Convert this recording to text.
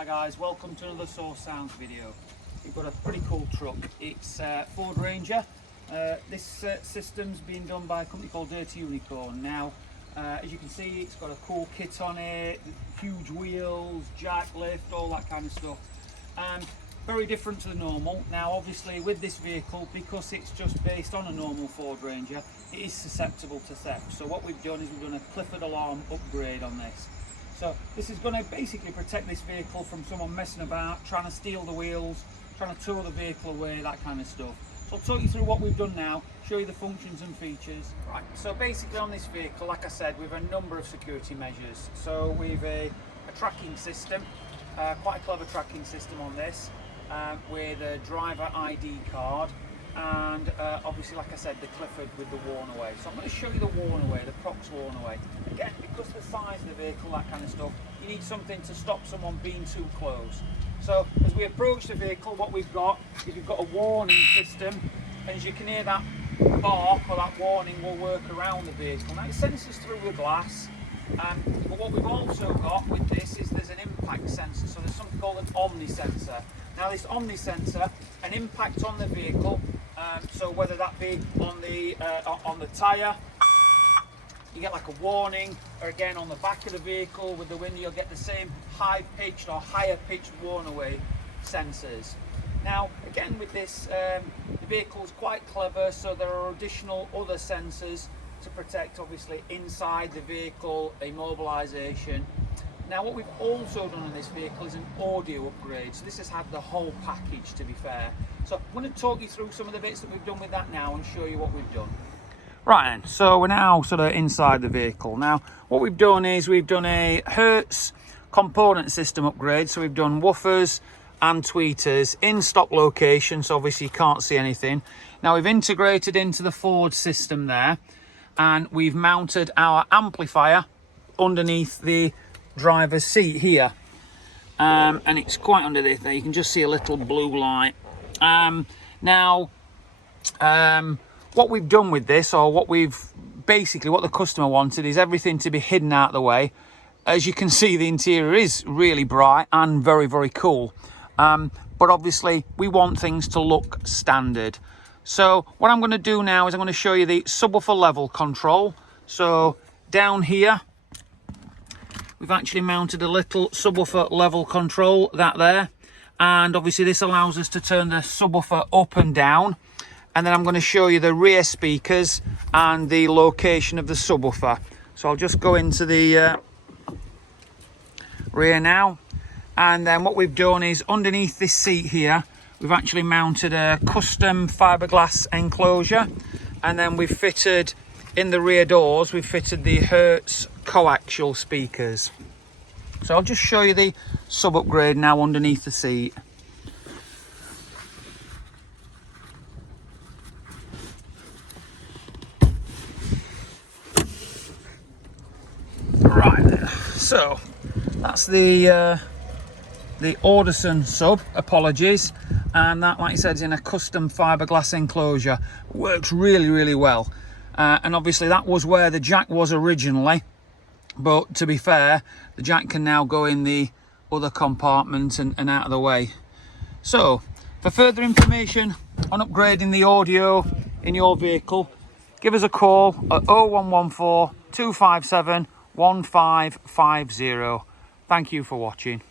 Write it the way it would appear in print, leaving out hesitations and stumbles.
Hi guys, welcome to another Source Sounds video. We've got a pretty cool truck. It's Ford Ranger. This system's been done by a company called Dirty Unicorn. Now, as you can see, it's got a cool kit on it, huge wheels, jack lift, all that kind of stuff. Very different to the normal. Now, obviously, with this vehicle, because it's just based on a normal Ford Ranger, it is susceptible to theft. So what we've done is we've done a Clifford Alarm upgrade on this. So this is going to basically protect this vehicle from someone messing about, trying to steal the wheels, trying to tow the vehicle away, that kind of stuff. So I'll talk you through what we've done now, show you the functions and features. Right, so basically on this vehicle, like I said, we've a number of security measures. So we've a tracking system, quite a clever tracking system on this, with a driver ID card, and obviously, like I said, the Clifford with the worn away. So I'm going to show you the worn away, the Prox worn away. Again, because of the size of the vehicle, that kind of stuff, you need something to stop someone being too close. So as we approach the vehicle, what we've got is we've got a warning system, and as you can hear, that bark or that warning will work around the vehicle. Now it senses through the glass, but what we've also got with this is there's an impact sensor. So there's something called an Omni Sensor. Now this Omni Sensor, an impact on the vehicle, so whether that be on the tyre, you get like a warning, or again on the back of the vehicle with the window, you'll get the same high-pitched or higher-pitched worn-away sensors. Now, again with this, the vehicle's quite clever, so there are additional other sensors to protect, obviously, inside the vehicle, immobilisation. Now, what we've also done on this vehicle is an audio upgrade. So this has had the whole package, to be fair. So I'm going to talk you through some of the bits that we've done with that now and show you what we've done. Right then, so we're now sort of inside the vehicle. Now, what we've done is we've done a HERTZ component system upgrade. So we've done woofers and tweeters in stock location, so obviously you can't see anything. Now we've integrated into the Ford system there, and we've mounted our amplifier underneath the driver's seat here, and it's quite underneath there. You can just see a little blue light. What we've done with this, or what the customer wanted, is everything to be hidden out of the way. As you can see, the interior is really bright and very, very cool, but obviously we want things to look standard. So what I'm going to do now is I'm going to show you the subwoofer level control. So down here we've actually mounted a little subwoofer level control, that there, and obviously this allows us to turn the subwoofer up and down. And then I'm going to show you the rear speakers and the location of the subwoofer. So I'll just go into the rear now, and then what we've done is underneath this seat here we've actually mounted a custom fiberglass enclosure, and then we've fitted in the rear doors, we've fitted the Hertz coaxial speakers. So I'll just show you the sub upgrade now underneath the seat. Right there. So that's the AUDISON sub, apologies, and that, like I said, is in a custom fiberglass enclosure. Works really, really well. And obviously that was where the jack was originally, but to be fair, the jack can now go in the other compartment and out of the way. So for further information on upgrading the audio in your vehicle, give us a call at 0114 257 1550. Thank you for watching.